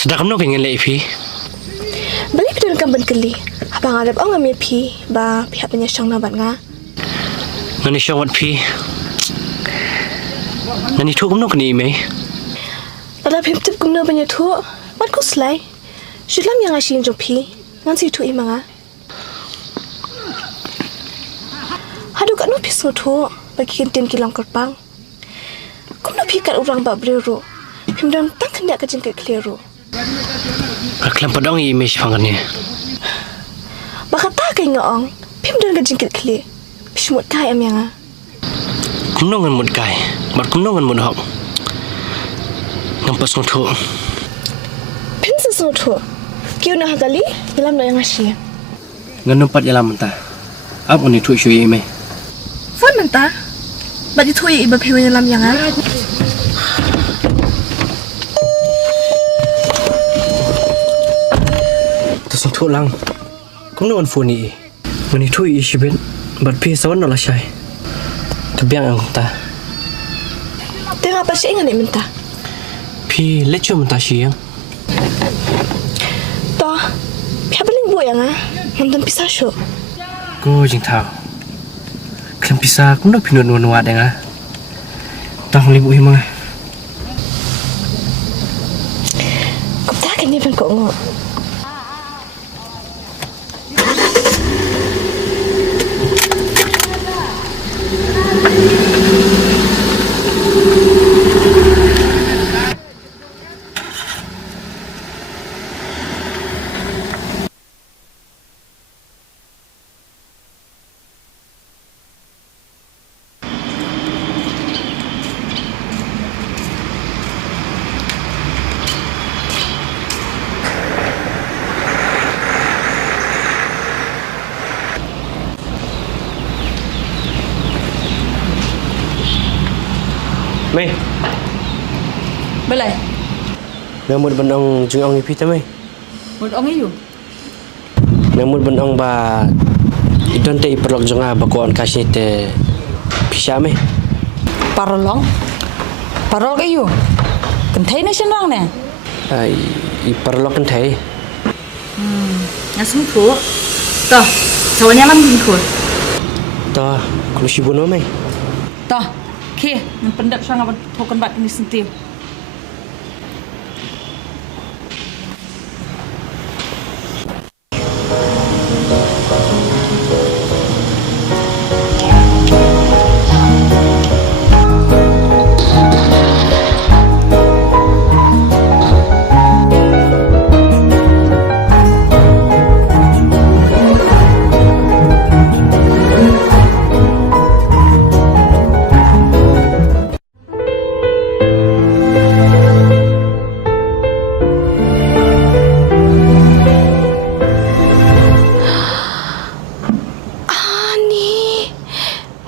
Sedang kamu pengen lagi pi? Balik pada kan keli. Abang Arab ngambil pi, pihak penyesyang nabat nga. Ngani syawat pi. Ngani tu kamu kini me. Pada pimtip guna banyak tu, mat ku selai. Sulam yang asyik jom pi, ngan si tu imanga. Hadu kat nu pisau tu, bagi kintin kilang kerpang. Kum nu pi kat orang bak beru. Pimdam tak hendak kejengket keliru. Kelam padang image pangannya. Bakal tak kaya ngong, pimdam kejengket keli. Pismut kai am yang. Kamu ngan mud kai, mat kamu ngan mud hok. Nampas tu. Pim sesuatu tu. Kiu nak kali, dalam nak yang asyik. Ngan nampat jalan mentah. Apa ni tu isu ini? Fon mentah. Bagi tu iba piwa dalam yang Terus tu lang. Kamu ngan phone ni. Ngani tu isu ben. Bat pi sawan nak lasai. Terbiang ang ta. Tengah apa sih ngani mentah? Pi lecu mentah siang. Toh, pihak paling buat yang nonton pisah show. Ko jing tahu. Kelam pisah kamu nak pinut nuan dengan. Tang libu himang. Kau tak kan dia kau ngok. Mei, Belai. namud benang jengong ipi ta mei. Mud ong iu. Namud benang ba idon te iperlok jonga ba ko on kasih te pisah mei. Parolong. Parol ke iu. Kentai na senang ne. Ai iperlok kan thai. Ngasum tu. Toh, sawanya lam bingkul. Ta kalau sibun mei. Toh, ke, nan pendap sang apa token bat ini sentil.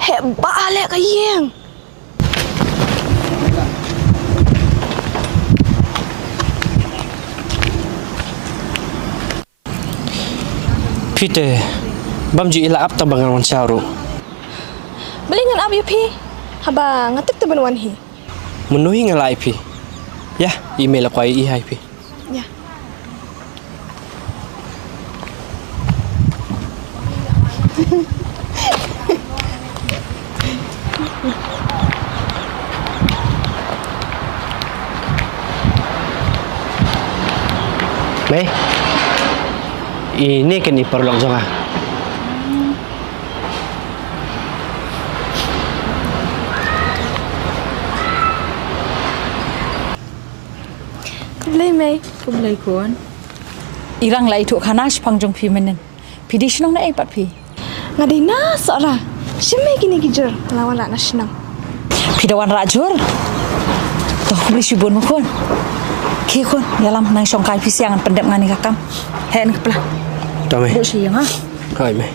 Hebat alek kayeng. Pite bamji ila ap ta bangan wan saru. Belingan ab pi. Haba ngatik te benwan hi. Menuhi ngalai pi. Ya, email aku ai hai pi. Ya. Mei, ini kan iperlok jonga. Kau boleh mai. Ku belai kon. Irang lai tu khanas pangjong pi menen. Pi di senang na pat pi. Ngadina seorang. Siapa gini gijer lawan nak nasional. Pi dawan rajur. Toh ku beli sibun mu kon. Ke kon, dalam nang songkai pi siangan pendap ngani kakam. Hen kepala. Ta mei. Duk siang ha. Hai mei.